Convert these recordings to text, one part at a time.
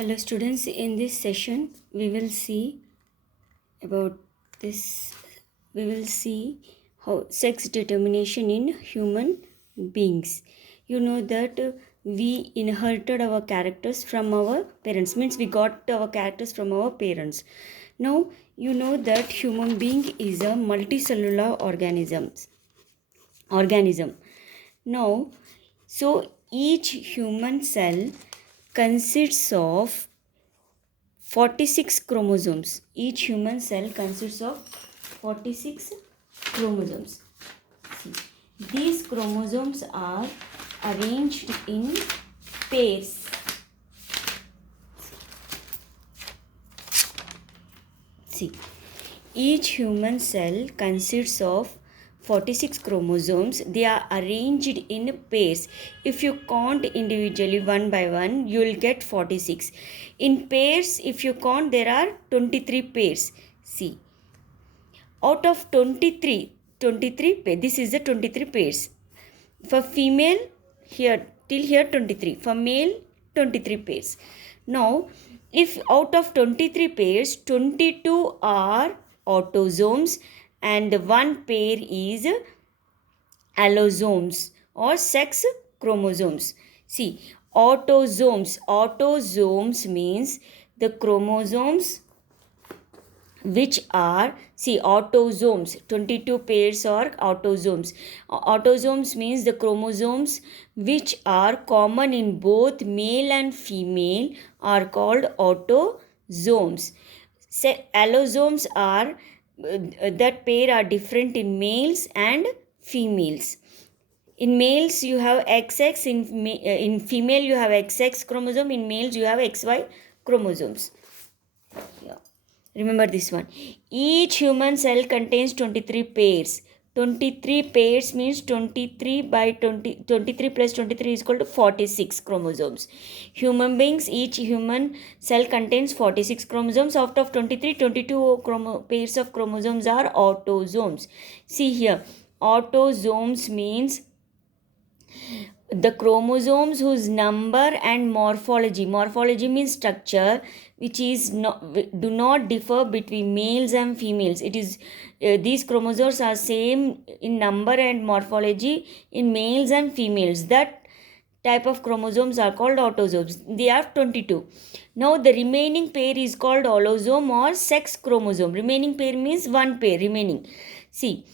Hello students, in this session we will see about this we will see how sex determination in human beings. You know that we inherited our characters from our parents, means we got our characters from our parents. Now you know that human being is a multicellular organism. Now, so each human cell consists of 46 chromosomes. Each human cell consists of 46 chromosomes. See, these chromosomes are arranged in pairs. See, each human cell consists of 46 chromosomes. They are arranged in pairs. If you count individually one by one, you will get 46. In pairs, if you count, there are 23 pairs. See, out of 23 pairs, this is the 23 pairs. For female, here till here 23. For male, 23 pairs. Now, if out of 23 pairs, 22 are autosomes and one pair is allosomes or sex chromosomes. See, autosomes means the chromosomes which are, see, autosomes, 22 pairs are autosomes means the chromosomes which are common in both male and female are called autosomes. Allosomes are that pair are different in males and females. In males you have XX, in female you have XX chromosome, in males you have XY chromosomes. Yeah. Remember this one. Each human cell contains 23 pairs. 23 pairs means 23 by 20, 23 plus 23 is equal to 46 chromosomes. Human beings, each human cell contains 46 chromosomes. Out of 23, 22 pairs of chromosomes are autosomes. See here, autosomes means the chromosomes whose number and morphology means structure, which is do not differ between males and females. It is these chromosomes are same in number and morphology in males and females. That type of chromosomes are called autosomes. They are 22. Now the remaining pair is called allosome or sex chromosome. Remaining pair means one pair remaining. See,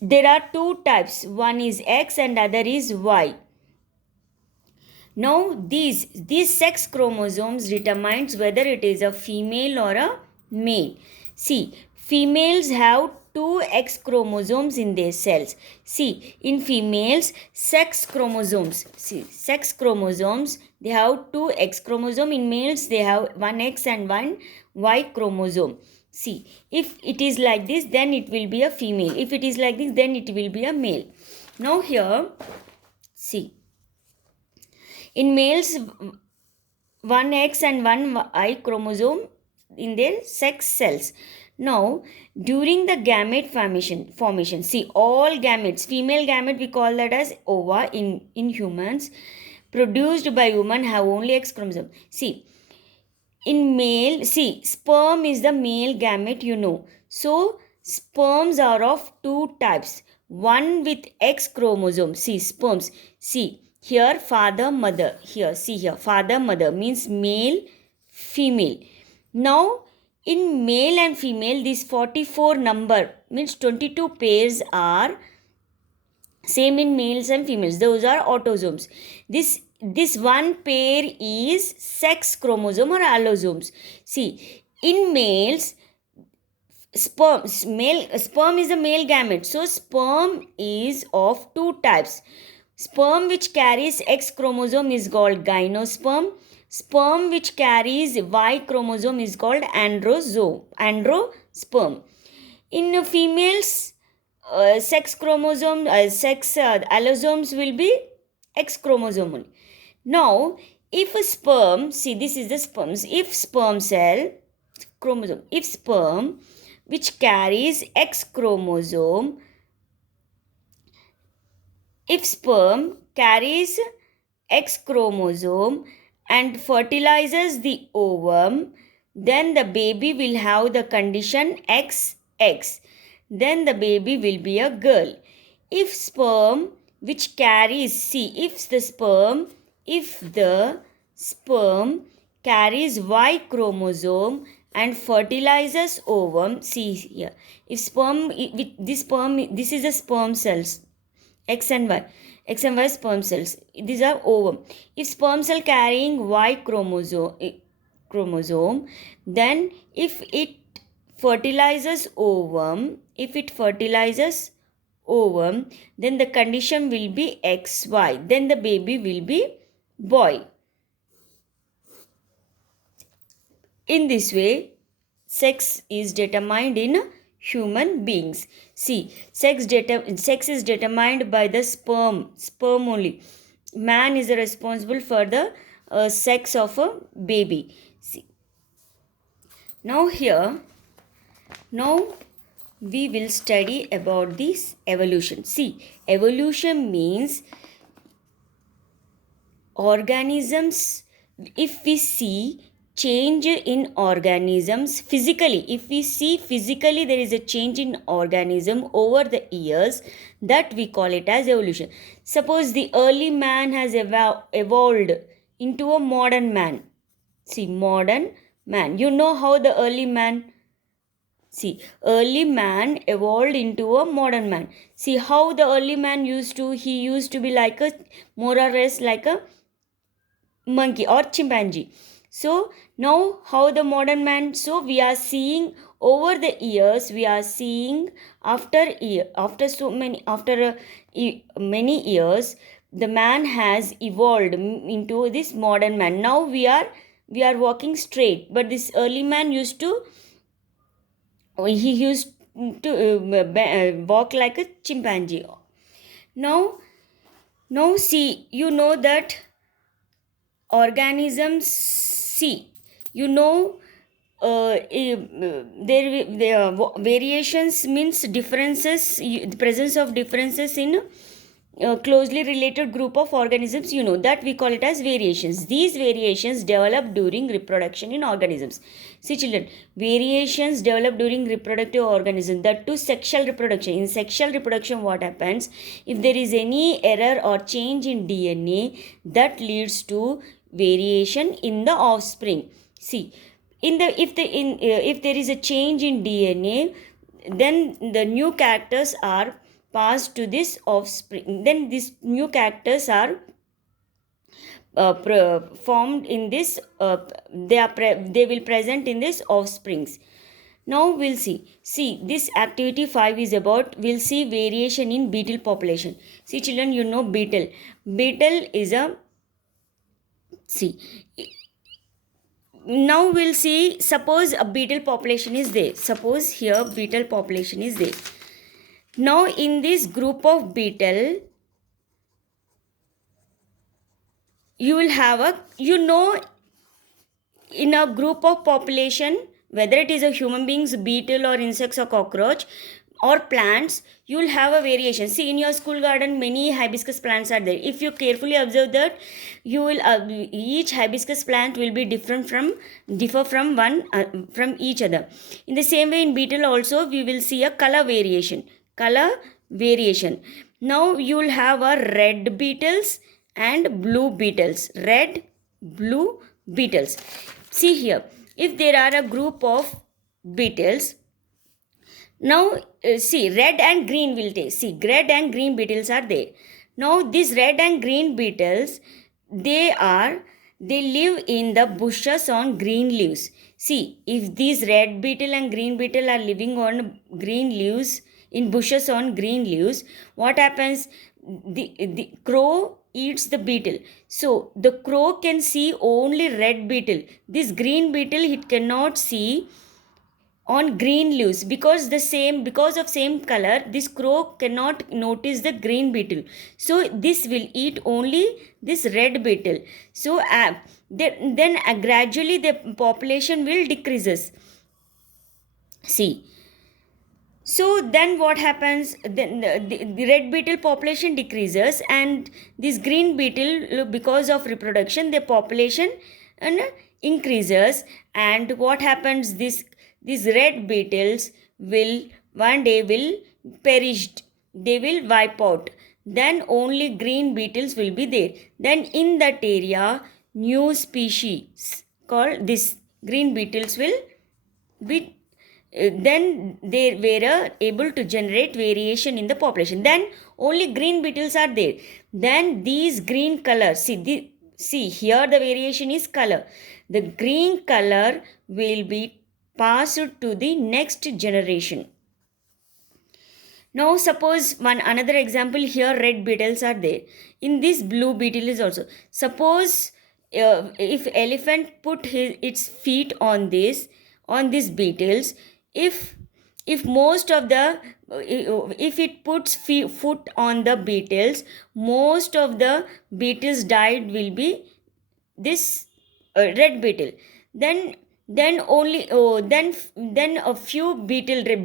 there are two types. One is X and other is Y. Now these sex chromosomes determines whether it is a female or a male. See, females have two X chromosomes in their cells. See, in females, sex chromosomes, they have two X chromosome. In males, they have one X and one Y chromosome. See, if it is like this, then it will be a female. If it is like this, then it will be a male. Now here, see, in males, one X and one Y chromosome in their sex cells. Now, during the gamete formation, see, all gametes, female gamete we call that as ova in humans, produced by woman have only X chromosome. See, in male, see, sperm is the male gamete, you know. So, sperms are of two types. One with X chromosome. See, sperms. See, here father, mother. Here, see here, father, mother means male, female. Now, in male and female, this 44 number means 22 pairs are same in males and females. Those are autosomes. This one pair is sex chromosome or allosomes. See, in males, sperm is a male gamete. So sperm is of two types. Sperm which carries X chromosome is called gymnosperm. Sperm which carries Y chromosome is called androsperm. In females, sex allosomes will be X chromosome only. Now, if a sperm, see, this is the sperms. If sperm cell chromosome, if sperm which carries X chromosome, if sperm carries X chromosome and fertilizes the ovum, then the baby will have the condition XX. Then the baby will be a girl. If sperm which carries, see, if the sperm carries Y chromosome and fertilizes ovum, see here, if sperm, with this sperm, this is a sperm cells, X and Y. X and Y sperm cells. These are ovum. If sperm cell carrying Y chromosome, then if it fertilizes ovum, then the condition will be XY. Then the baby will be boy. In this way, sex is determined in human beings. See, sex is determined by the sperm only. Man is responsible for the sex of a baby. See, now we will study about this evolution. See, evolution means organisms. If we see change in organisms physically, if we see physically there is a change in organism over the years, that we call it as evolution. Suppose the early man has evolved into a modern man. See, modern man, you know how the early man, see, early man evolved into a modern man. See how the early man used to be like a, more or less like a monkey or chimpanzee. So now how the modern man, so we are seeing over the years, we are seeing after many years, the man has evolved into this modern man. Now we are walking straight, but this early man used to walk like a chimpanzee. Now see, you know that organisms, see, you know, variations means differences, the presence of differences in closely related group of organisms, you know, that we call it as variations. These variations develop during reproduction in organisms. See children, variations develop during reproductive organisms, that too sexual reproduction. In sexual reproduction, what happens, if there is any error or change in DNA, that leads to variation in the offspring. See, if there is a change in DNA, then the new characters are passed to this offspring. Then these new characters are formed in this. They will present in this offsprings. Now we'll see. See, this activity 5 is about, we'll see variation in beetle population. See children, you know beetle. Beetle is a, see, now we'll see, suppose a beetle population is there. Suppose here beetle population is there. Now in this group of beetle, you will have a, you know, in a group of population, whether it is a human beings, beetle or insects or cockroach or plants, you will have a variation. See, in your school garden, many hibiscus plants are there. If you carefully observe that, you will each hibiscus plant will be differ from each other. In the same way, in beetle also we will see a color variation. Now you will have a red beetles and blue beetles. Blue beetles. See here, if there are a group of beetles, now see, red and green will take. See, red and green beetles are there. Now these red and green beetles, they live in the bushes on green leaves. See, if these red beetle and green beetle are living on green leaves, in bushes on green leaves, what happens? The crow eats the beetle. So the crow can see only red beetle. This green beetle it cannot see on green leaves, because of same color, this crow cannot notice the green beetle. So this will eat only this red beetle. So then gradually the population will decreases. See, So then what happens? Then the red beetle population decreases, and this green beetle, because of reproduction, the population and increases. And what happens? These red beetles will one day will perish. They will wipe out. Then only green beetles will be there. Then in that area, new species called this green beetles will be then they were able to generate variation in the population. Then only green beetles are there. Then these green color, see here the variation is color. The green color will be passed to the next generation. Now suppose one another example, here red beetles are there. In this blue beetle is also. Suppose if elephant put its feet on these beetles, if most of the if it puts foot on the beetles, most of the beetles died will be this red beetle. Then only then a few red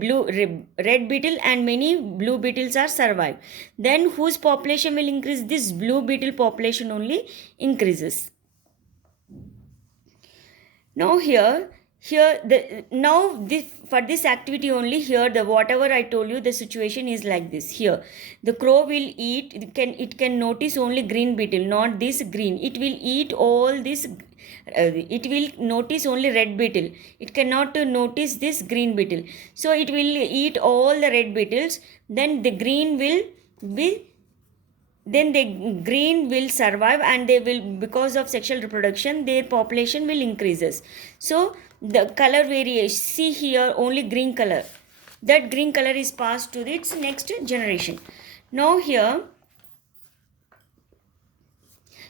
beetle and many blue beetles are survived. Then whose population will increase? This blue beetle population only increases. Now for this activity only, here the whatever I told you, the situation is like this. Here the crow will eat, it can notice only green beetle, not this green. It will eat all this, it will notice only red beetle, it cannot notice this green beetle. So it will eat all the red beetles. Then the green will be then the green will survive, and they will, because of sexual reproduction, their population will increases. So the color variation, see here only green color, that green color is passed to its next generation. Now here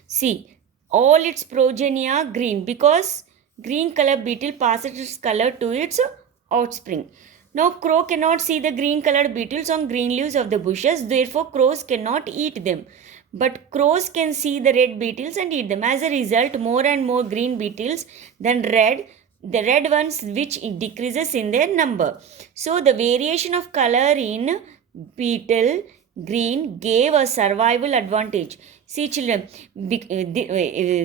see all its progeny are green, because green color beetle passes its color to its offspring. Now crow cannot see the green colored beetles on green leaves of the bushes, therefore crows cannot eat them. But crows can see the red beetles and eat them. As a result, more and more green beetles than the red ones, which decreases in their number. So the variation of color in beetle green gave a survival advantage. See children,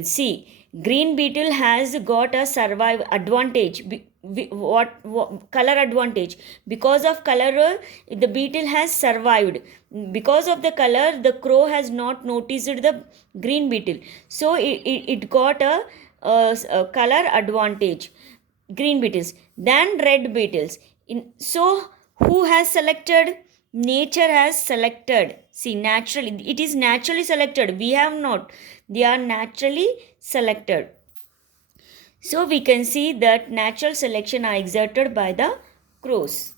see green beetle has got a survival advantage. What color advantage? Because of color, the beetle has survived. Because of the color, the crow has not noticed the green beetle, so it got a color advantage, green beetles. Then red beetles. So who has selected? Nature has selected. See, naturally, it is naturally selected, we have not. They are naturally selected. So we can see that natural selection are exerted by the crows.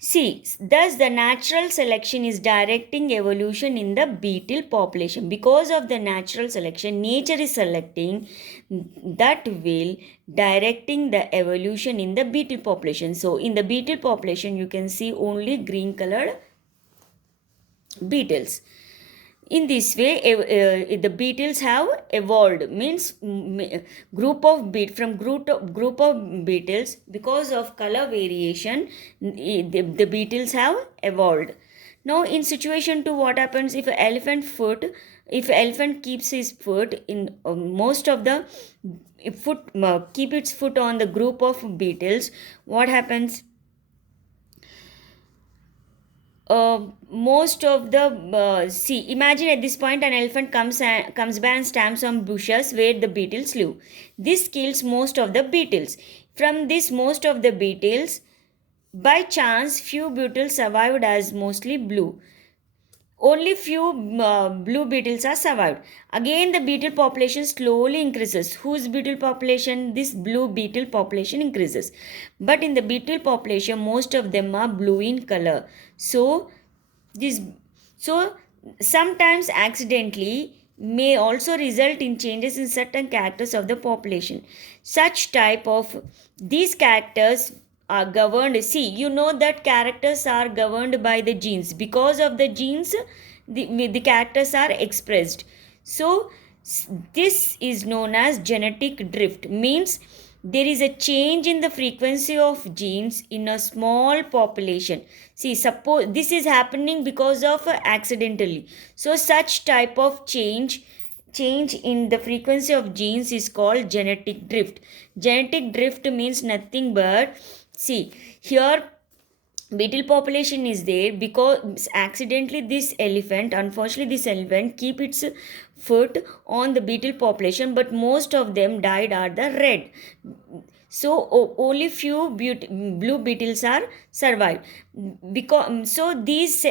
See, thus the natural selection is directing evolution in the beetle population. Because of the natural selection, nature is selecting, that will directing the evolution in the beetle population. So in the beetle population, you can see only green colored beetles. In this way, the beetles have evolved, means group of beetles, because of color variation, the beetles have evolved. Now in situation 2, what happens? If elephant keeps his foot in most of the keep its foot on the group of beetles, what happens? Most of the see, imagine at this point an elephant comes by and stamps on bushes where the beetles live. This kills most of the beetles. From this most of the beetles, by chance few beetles survived, as mostly blue. Only few blue beetles are survived. Again the beetle population slowly increases. Whose beetle population? This blue beetle population increases. But in the beetle population, most of them are blue in color. So sometimes accidentally may also result in changes in certain characters of the population. Such type of these characters are governed. See, you know that characters are governed by the genes. Because of the genes, the characters are expressed. So this is known as genetic drift. Means there is a change in the frequency of genes in a small population. See, suppose this is happening because of accidentally. So such type of change in the frequency of genes is called genetic drift. Genetic drift means nothing but, see, here beetle population is there because accidentally this elephant, unfortunately this elephant keep its foot on the beetle population, but most of them died are the red. So only few blue beetles are survived. Because so these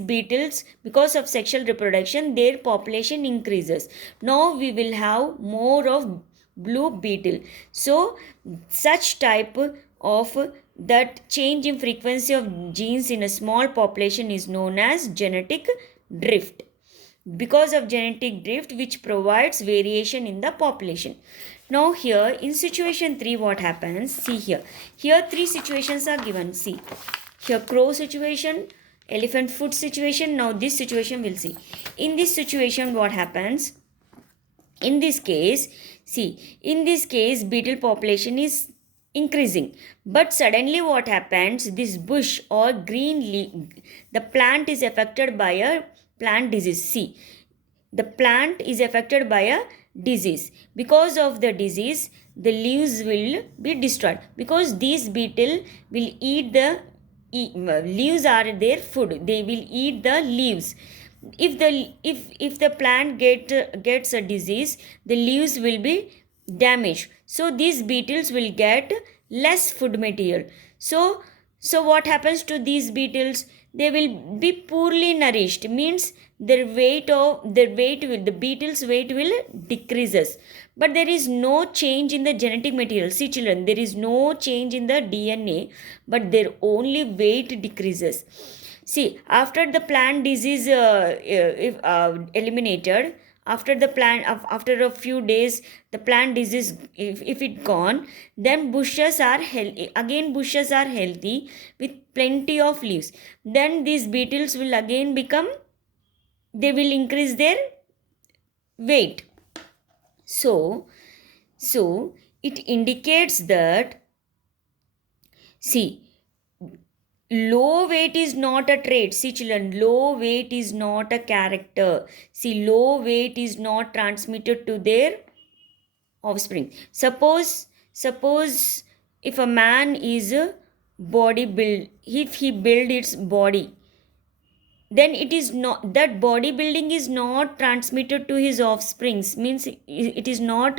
beetles, because of sexual reproduction, their population increases. Now we will have more of blue beetle. So such type of that change in frequency of genes in a small population is known as genetic drift. Because of genetic drift, which provides variation in the population. Now here in situation 3, what happens? See here 3 situations are given. See here, crow situation, elephant foot situation. Now this situation we'll see. In this situation, what happens? In this case, see, in this case beetle population is increasing, but suddenly what happens? This bush or green leaf, the plant is affected by a plant disease. See, the plant is affected by a disease. Because of the disease, the leaves will be destroyed, because these beetle will eat the leaves are their food. They will eat the leaves. If the plant gets a disease, the leaves will be damaged. So these beetles will get less food material. So what happens to these beetles? They will be poorly nourished, means the beetles weight will decreases. But there is no change in the genetic material. See children, there is no change in the DNA, but their only weight decreases. See, after the plant disease eliminated, after the plant after a few days, the plant disease, if it gone, then bushes are healthy. Again bushes are healthy with plenty of leaves. Then these beetles will again become, they will increase their weight. So it indicates that, see, low weight is not a trait. See children, low weight is not a character. See, low weight is not transmitted to their offspring. Suppose if a man is a body build, if he build its body, then it is not, that bodybuilding is not transmitted to his offsprings. Means it is not,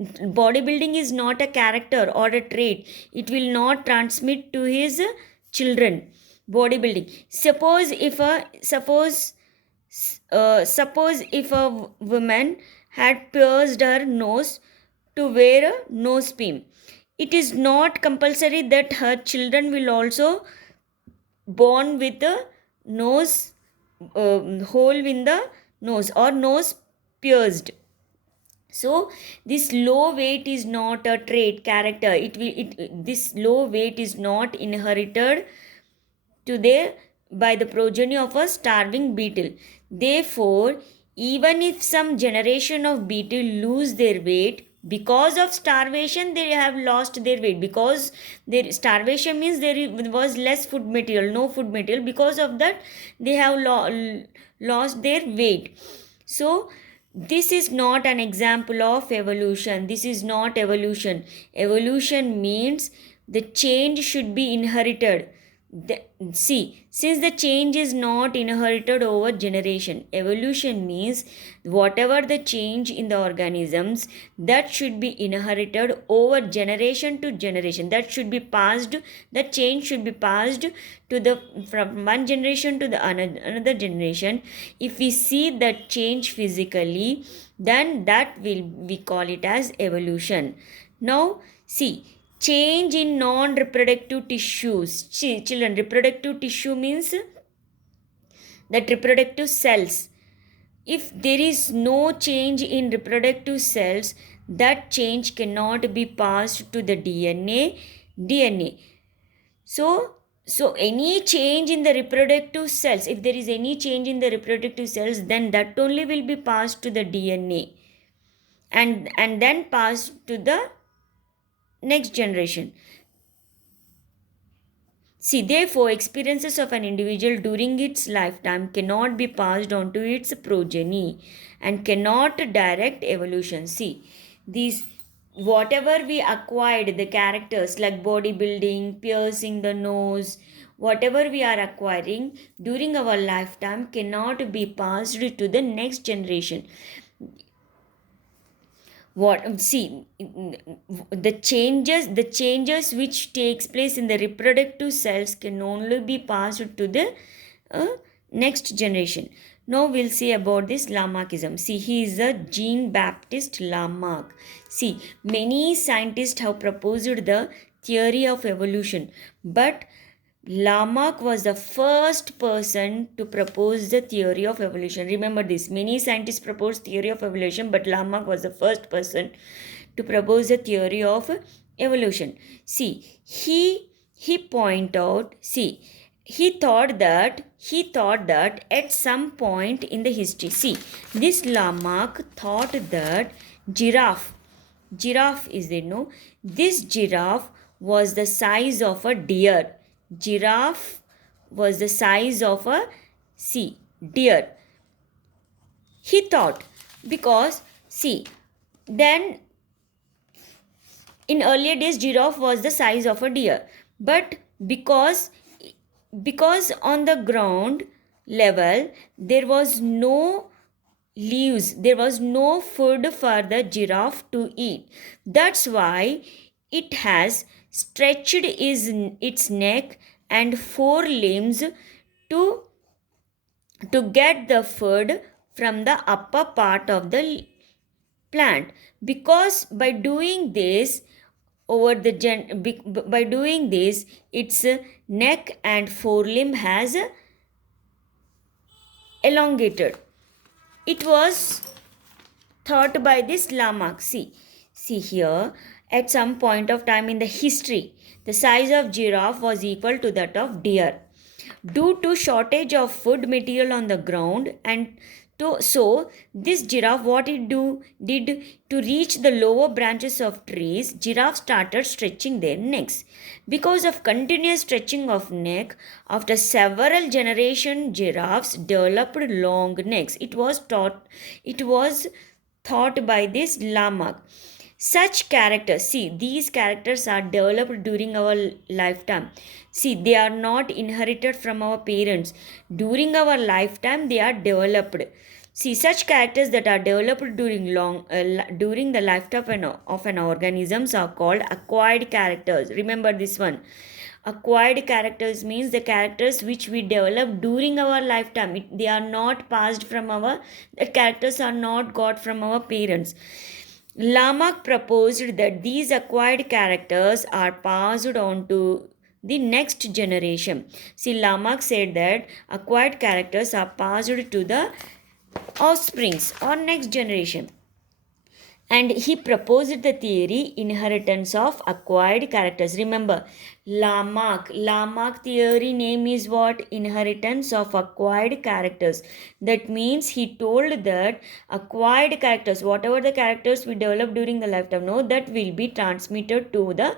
bodybuilding is not a character or a trait. It will not transmit to his children, bodybuilding. Suppose if a woman had pierced her nose to wear a nose pin, it is not compulsory that her children will also born with a nose hole in the nose or nose pierced. So this low weight is not a trait, character. This low weight is not inherited to their by the progeny of a starving beetle. Therefore, even if some generation of beetle lose their weight because of starvation, they have lost their weight. Because their starvation means there was less food material, no food material. Because of that, they have lost their weight. So this is not an example of evolution. This is not evolution. Evolution means the change should be inherited. See, since the change is not inherited over generation, evolution means whatever the change in the organisms, that should be inherited over generation to generation. That should be passed, that change should be passed to the from one generation to the another generation. If we see that change physically, then that will, we call it as evolution. Now see, change in non-reproductive tissues. Children, reproductive tissue means that reproductive cells. If there is no change in reproductive cells, that change cannot be passed to the DNA. So any change in the reproductive cells, if there is any change in the reproductive cells, then that only will be passed to the DNA and then passed to the next generation. See, therefore, experiences of an individual during its lifetime cannot be passed on to its progeny and cannot direct evolution. See, these whatever we acquired, the characters like bodybuilding, piercing the nose, whatever we are acquiring during our lifetime cannot be passed to the next generation. What see, the changes which takes place in the reproductive cells can only be passed to the uh, next generation. Now we'll see about this Lamarckism. See, he is a Jean-Baptiste Lamarck. See, many scientists have proposed the theory of evolution, but Lamarck was the first person to propose the theory of evolution. Remember this. Many scientists proposed theory of evolution, but Lamarck was the first person to propose the theory of evolution. See, he point out. See, he thought that at some point in the history. See, this Lamarck thought that giraffe is there, no? This giraffe was the size of a deer. Giraffe was the size of a deer. He thought, because see, then in earlier days giraffe was the size of a deer, but because on the ground level there was no leaves, there was no food for the giraffe to eat. That's why it has stretched its neck and forelimbs to get the food from the upper part of the plant. Because by doing this, by doing this, its neck and forelimb has elongated. It was thought by this Lamarck. See here, at some point of time in the history, the size of giraffe was equal to that of deer. Due to shortage of food material on the ground, and so this giraffe, what it did to reach the lower branches of trees, giraffe started stretching their necks. Because of continuous stretching of neck, after several generation giraffes developed long necks. It was thought by this Lamarck. Such characters, see, these characters are developed during our lifetime. See, they are not inherited from our parents. During our lifetime, they are developed. See, such characters that are developed during the lifetime of an organisms are called acquired characters. Remember this one. Acquired characters means the characters which we develop during our lifetime. They are not passed from the characters are not got from our parents. Lamarck proposed that these acquired characters are passed on to the next generation. See, Lamarck said that acquired characters are passed to the offsprings or next generation. And he proposed the theory inheritance of acquired characters. Remember, Lamarck theory name is what? Inheritance of acquired characters. That means he told that acquired characters, whatever the characters we develop during the lifetime, no, that will be transmitted to the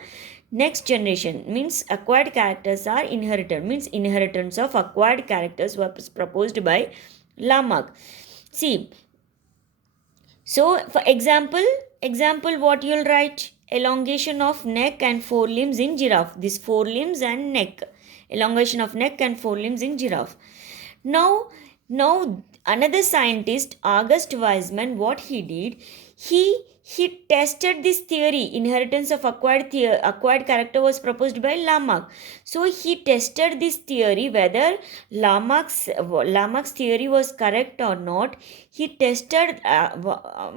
next generation. Means acquired characters are inherited. Means inheritance of acquired characters was proposed by Lamarck. See, so for example, what you'll write? Elongation of neck and forelimbs in giraffe. This forelimbs and neck. Elongation of neck and forelimbs in giraffe. Now another scientist, August Weismann, what he did, he tested this theory. Inheritance of acquired character was proposed by Lamarck. So he tested this theory whether Lamarck's theory was correct or not.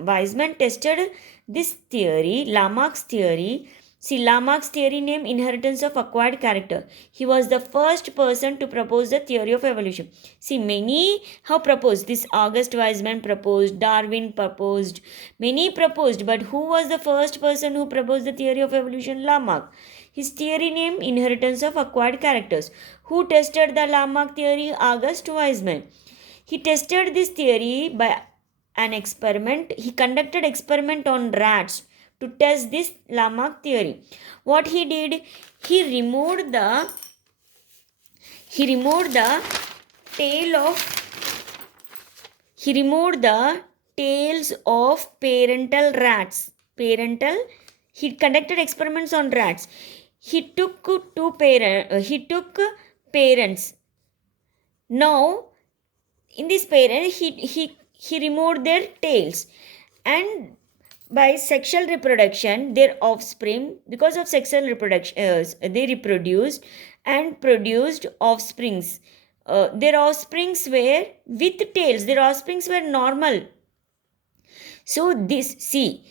Weismann tested this theory, Lamarck's theory. See, Lamarck's theory name inheritance of acquired character. He was the first person to propose the theory of evolution. See, many have proposed. This August Weismann proposed, Darwin proposed, many proposed, but who was the first person who proposed the theory of evolution? Lamarck. His theory name inheritance of acquired characters. Who tested the Lamarck theory? August Weismann. He tested this theory by an experiment. He conducted experiment on rats to test this Lamarck theory. What he did, he removed the tail of he removed the tails of parental rats. He conducted experiments on rats. He took parents. Now, in this parent, he removed their tails, and by sexual reproduction, their offspring, because of sexual reproduction, they reproduced and produced offsprings. Their offsprings were with tails. Their offsprings were normal. So this, see,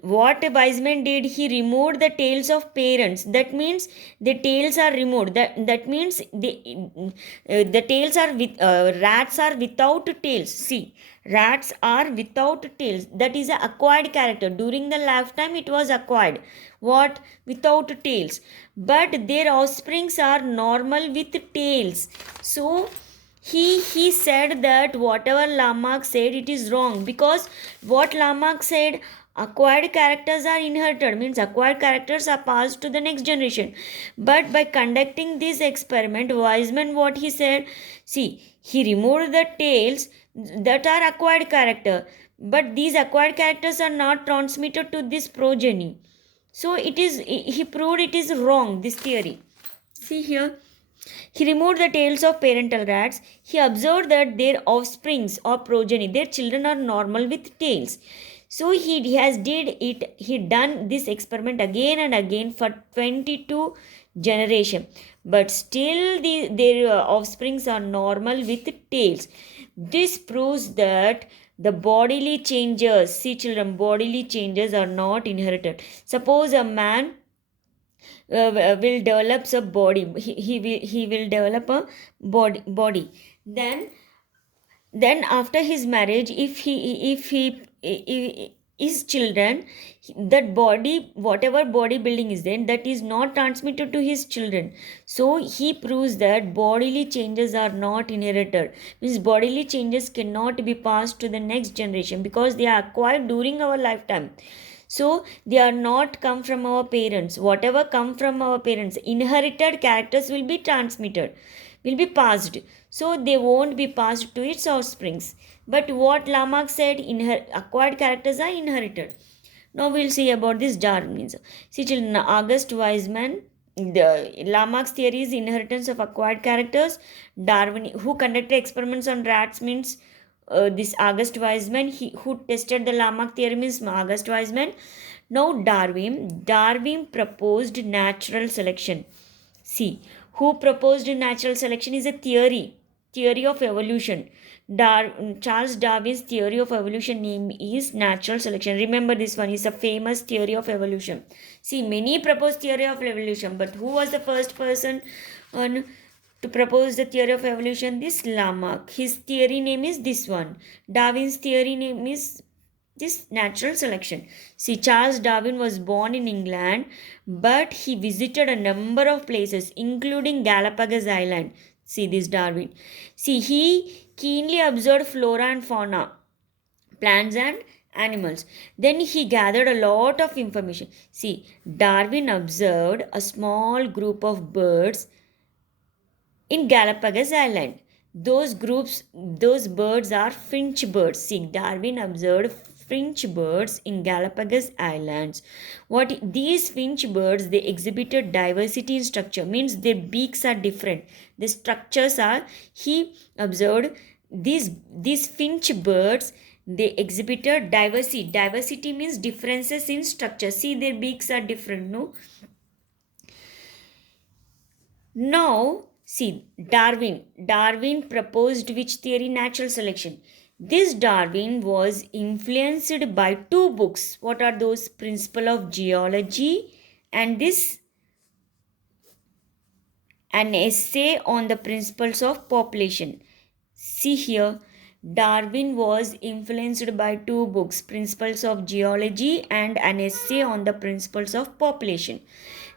what Weizmann did, he removed the tails of parents. That means the tails are removed. That means the tails are with rats are without tails. See, rats are without tails. That is a acquired character. During the lifetime, it was acquired. What? Without tails. But their offsprings are normal with tails. So he said that whatever Lamarck said, it is wrong, because what Lamarck said, acquired characters are inherited, means acquired characters are passed to the next generation. But by conducting this experiment, Weizmann, what he said, see, he removed the tails that are acquired character, but these acquired characters are not transmitted to this progeny. So it is, he proved it is wrong, this theory. See here, he removed the tails of parental rats. He observed that their offsprings or progeny, their children are normal with tails. So he done this experiment again and again for 22 generation, but still their offsprings are normal with tails. This proves that the bodily changes, see children, bodily changes are not inherited. Suppose a man will develop a body, he will develop a body. Then after his marriage, if his children, that body, whatever body building is there, that is not transmitted to his children. So he proves that bodily changes are not inherited, means bodily changes cannot be passed to the next generation because they are acquired during our lifetime. So they are not come from our parents. Whatever come from our parents, inherited characters will be transmitted, will be passed. So they won't be passed to its offsprings. But what Lamarck said, acquired characters are inherited. Now we'll see about this Darwinism. See children, August Weizmann, the Lamarck's theory is inheritance of acquired characters. Darwin, who conducted experiments on rats, means this August Weizmann, who tested the Lamarck theorem is August Weizmann. Now Darwin proposed natural selection. See, who proposed natural selection is a theory of evolution. Charles Darwin's theory of evolution name is natural selection. Remember, this one is a famous theory of evolution. See, many proposed theory of evolution, but who was the first person to propose the theory of evolution? This Lamarck. His theory name is this one. Darwin's theory name is this natural selection. See, Charles Darwin was born in England, but he visited a number of places, including Galapagos Island. See this Darwin. See, he keenly observed flora and fauna, plants and animals. Then he gathered a lot of information. See, Darwin observed a small group of birds in Galapagos Island. Those birds are finch birds. See, Darwin observed finch birds in Galapagos Islands. What these finch birds, they exhibited diversity in structure, means their beaks are different. The structures are, he observed these finch birds, they exhibited diversity. Diversity means differences in structure. See, their beaks are different, no? Now, see, Darwin proposed which theory? Natural selection. This Darwin was influenced by two books. What are those? Principle of Geology and this an essay on the principles of population. See here, Darwin was influenced by two books, Principles of Geology and an essay on the principles of population.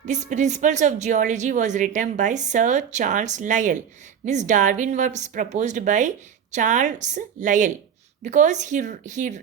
This Principles of Geology was written by Sir Charles Lyell. Means Darwin was proposed by Charles Lyell, because he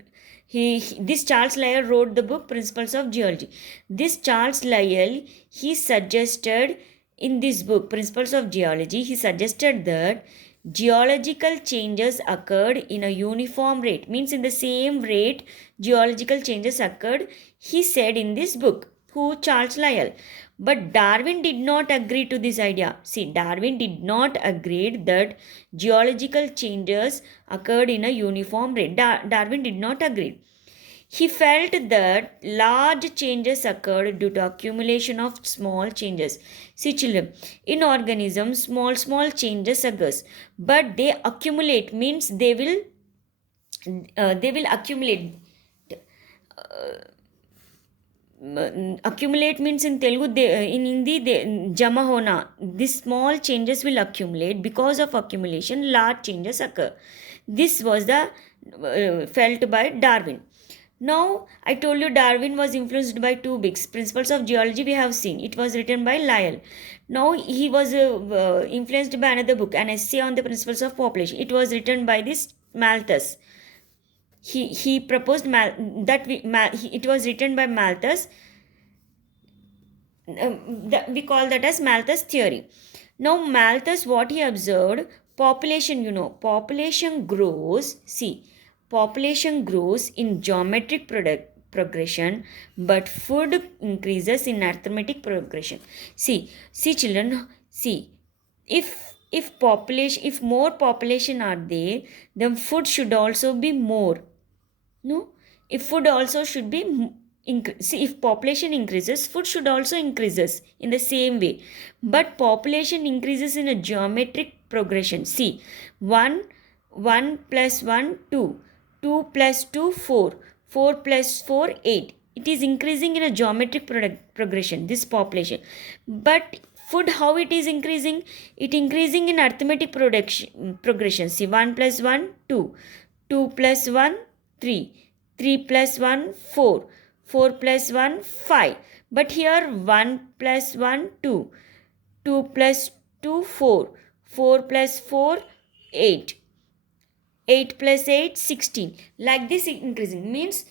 This Charles Lyell wrote the book Principles of Geology. This Charles Lyell, he suggested in this book Principles of Geology, he suggested that geological changes occurred in a uniform rate, means in the same rate geological changes occurred, he said in this book. Who? Charles Lyell. But Darwin did not agree to this idea. See, Darwin did not agree that geological changes occurred in a uniform rate. Darwin did not agree. He felt that large changes occurred due to accumulation of small changes. See children, in organisms, small changes occur, but they accumulate, means they will accumulate. Accumulate means in Telugu, in Hindi, jama hona. These small changes will accumulate. Because of accumulation, large changes occur. This was the felt by Darwin. Now, I told you Darwin was influenced by two books. Principles of Geology we have seen. It was written by Lyell. Now, he was influenced by another book, an essay on the principles of population. It was written by this Malthus. He proposed it was written by Malthus. We call that as Malthus theory. Now, Malthus, what he observed, population, population grows. See, population grows in geometric progression, but food increases in arithmetic progression. See children, see, if more population are there, then food should also be more. No, if food also should be see, if population increases, food should also increases in the same way. But population increases in a geometric progression. See, 1 plus 1 2, 2 plus 2 4, 4 plus 4 8. It is increasing in a geometric progression, this population. But food, how it is increasing? It increasing in arithmetic progression. See, 1 plus 1 2, 2 plus 1 3, 3 plus 1 4, 4 plus 1 5. But here 1 plus 1 2, 2 plus 2 4, 4 plus 4 8, 8 plus 8 16. Like this increasing, means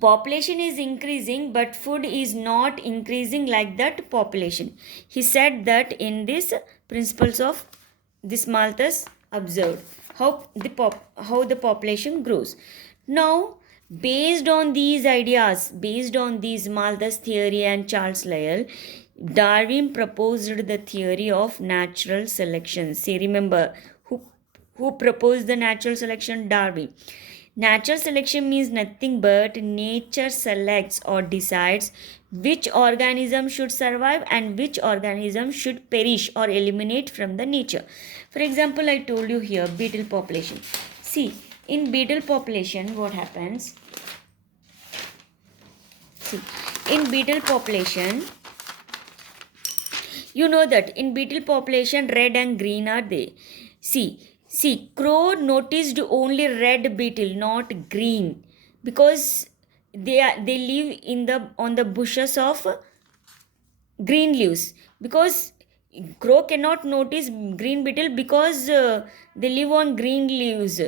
population is increasing but food is not increasing like that population. He said that in this principles of this Malthus observed how the population grows. Now, based on these ideas, based on these Malthus theory and Charles Lyell, Darwin proposed the theory of natural selection. See, remember, who proposed the natural selection? Darwin. Natural selection means nothing but nature selects or decides which organism should survive and which organism should perish or eliminate from the nature. For example, I told you here beetle population. See, in beetle population, what happens? See, in beetle population, you know that in beetle population, red and green are there. See, crow noticed only red beetle, not green, because they live on the bushes of green leaves. Because crow cannot notice green beetle because they live on green leaves.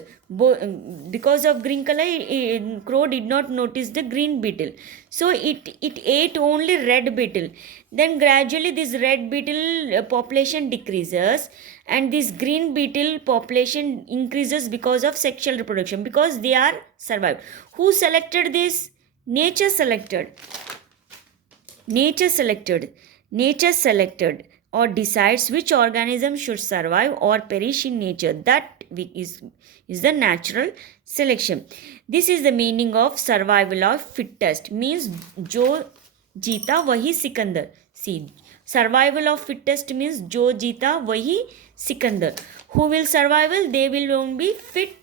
Because of green color, crow did not notice the green beetle, so it ate only red beetle. Then gradually this red beetle population decreases and this green beetle population increases because of sexual reproduction, because they are survived. Who selected this? Nature selected or decides which organism should survive or perish in nature. That is the natural selection. This is the meaning of survival of fittest, means jo jeeta wahi sikandar. See, survival of fittest means jo jeeta wahi sikandar. Who will survival? They will only fit.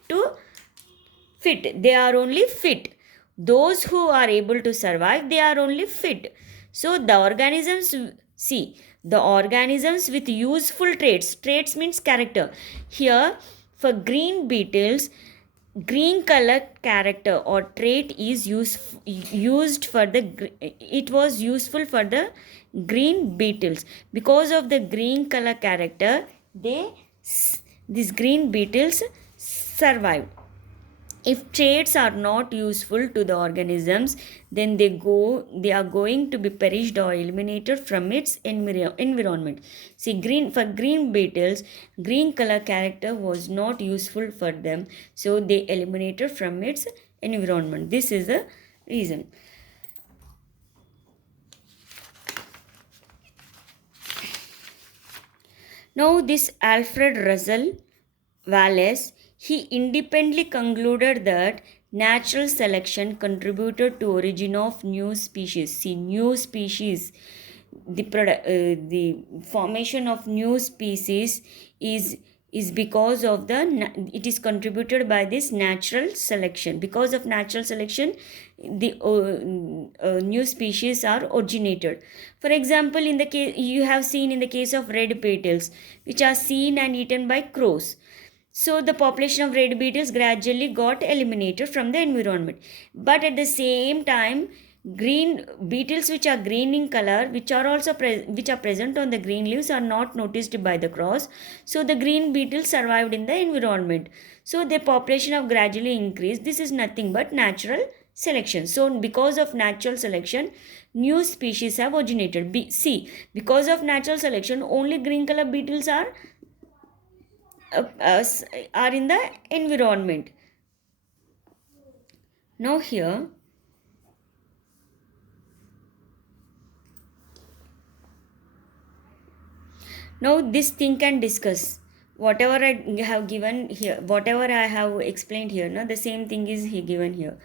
They are only fit. Those who are able to survive, they are only fit. So the organisms, see, the organisms with useful traits means character. Here, for green beetles, green color character or trait is used for the, it was useful for the green beetles. Because of the green color character, these green beetles survived. If traits are not useful to the organisms, then they are going to be perished or eliminated from its environment. See, green beetles, green color character was not useful for them, so they eliminated from its environment. This is the reason. Now, this Alfred Russel Wallace, he independently concluded that natural selection contributed to origin of new species. See, new species, the formation of new species is because of it is contributed by this natural selection. Because of natural selection, the new species are originated. For example, in the case you have seen in the case of red beetles, which are seen and eaten by crows. So the population of red beetles gradually got eliminated from the environment. But at the same time, green beetles which are green in color, which are also which are present on the green leaves, are not noticed by the crows. So the green beetles survived in the environment. So their population have gradually increased. This is nothing but natural selection. So because of natural selection, new species have originated. See, because of natural selection, only green color beetles are in the environment. Now here, now this think and discuss. Whatever I have given here, whatever I have explained here, the same thing is given here.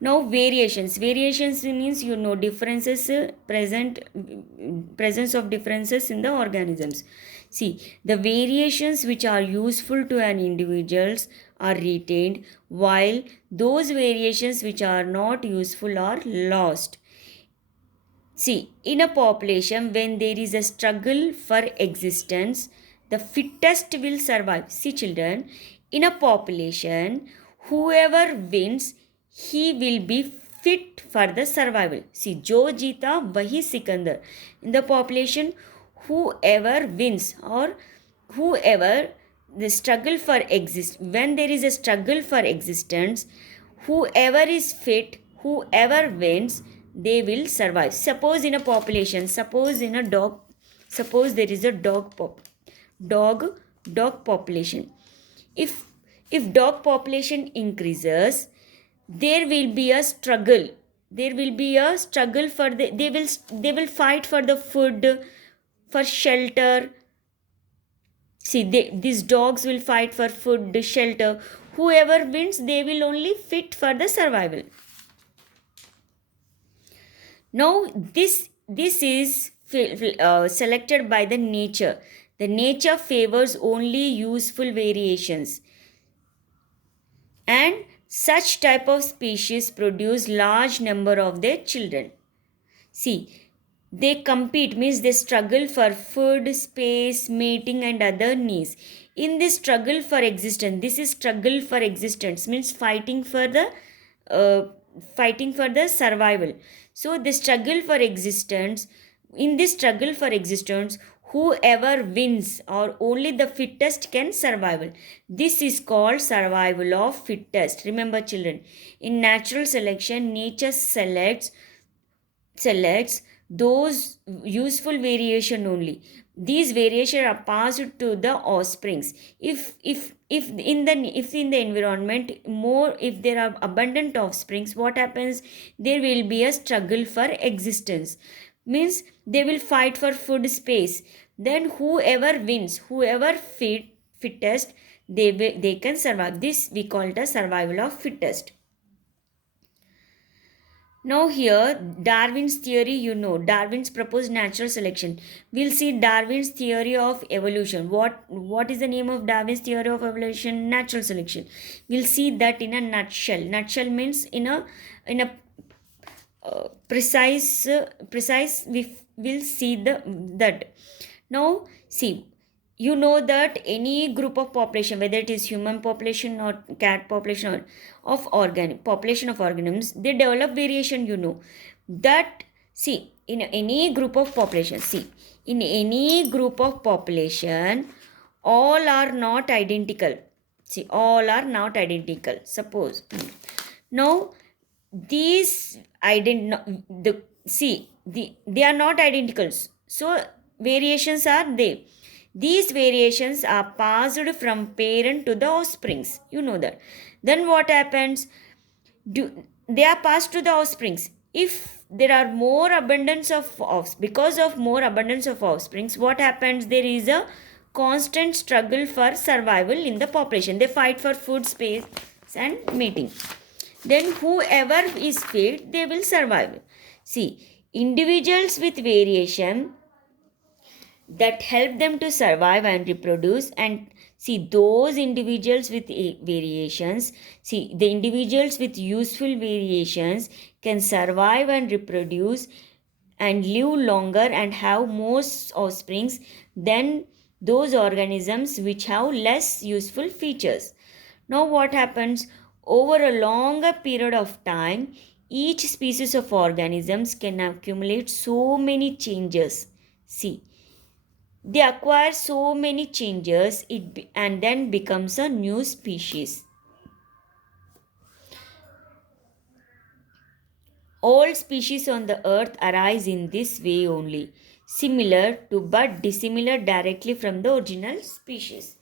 Now variations. Variations means differences presence of differences in the organisms. See, the variations which are useful to an individuals are retained, while those variations which are not useful are lost. See, in a population, when there is a struggle for existence, the fittest will survive. See, children, in a population, whoever wins, he will be fit for the survival. See, Jo Jeeta Vahi Sikandar. In the population, whoever wins or whoever the struggle for exist, when there is a struggle for existence, whoever is fit, whoever wins, they will survive. Suppose in a population, suppose in a dog, suppose there is a dog population. If dog population increases, there will be a struggle. There will be a struggle for they will fight for the food, for shelter. See, these dogs will fight for food, shelter. Whoever wins, they will only fit for the survival. Now, this is selected by the nature. The nature favors only useful variations, and such type of species produce large number of their children. See, they compete, means they struggle for food, space, mating and other needs. In this struggle for existence, this is struggle for existence, means fighting for the survival. So the struggle for existence, in this struggle for existence, whoever wins or only the fittest can survive. This is called survival of fittest. Remember, children, in natural selection, nature selects those useful variation only. These variation are passed to the offsprings. If in the environment more, if there are abundant offsprings, what happens? There will be a struggle for existence, means they will fight for food, space. Then whoever wins, whoever fittest, they can survive. This we call it a survival of fittest. Now here, Darwin's theory, Darwin's proposed natural selection. We'll see Darwin's theory of evolution. What is the name of Darwin's theory of evolution? Natural selection. We'll see that in a nutshell. Nutshell means in a precise. We will see that. Now see, you know that any group of population, whether it is human population or cat population or population of organisms, they develop variation. That, see, in any group of population, in any group of population, all are not identical. See, all are not identical. Suppose now these they are not identicals. So variations are there. These variations are passed from parent to the offsprings. You know that. Then what happens? They are passed to the offsprings. If there are more abundance of because of more abundance of offsprings, what happens? There is a constant struggle for survival in the population. They fight for food, space, and mating. Then whoever is fed, they will survive. See, individuals with variation that help them to survive and reproduce, and see those individuals with variations, see the individuals with useful variations can survive and reproduce and live longer and have more offsprings than those organisms which have less useful features. Now what happens? Over a longer period of time, each species of organisms can accumulate so many changes. See, they acquire so many changes and then becomes a new species. All species on the earth arise in this way only, similar to but dissimilar directly from the original species.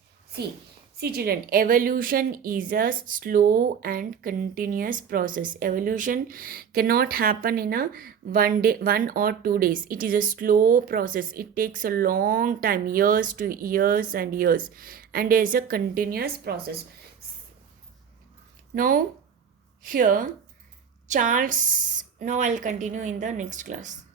See children, evolution is a slow and continuous process. Evolution cannot happen in a 1 day, 1 or 2 days. It is a slow process. It takes a long time, years to years and years, and is a continuous process. Now, here Charles, now I'll continue in the next class.